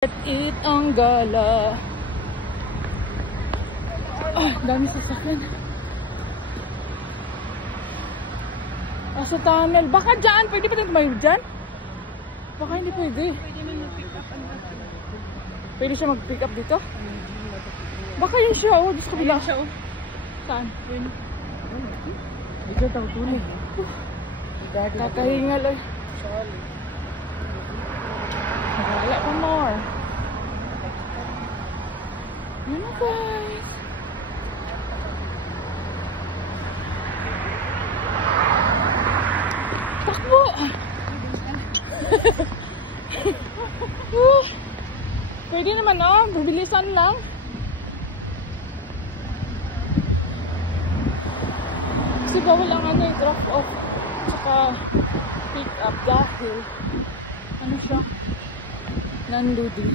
At eat ang gala. Dami sasakyan. Sa tunnel. Baka dyan. Pwede ba tayo tumayo dyan? Baka hindi pwede. Pwede man mag-pick up ang bus. Pwede siya mag-pick up dito? Baka yun siya. Oh, gusto ko bilang siya. Saan? Yun. Ito daw tuloy. Kakahingal ay. Wala pa more. Ano guys? Takbo! Pwede naman bibilisan lang. Kasi bawal ang drop off saka pick up dahil ano siya? Non-ludi.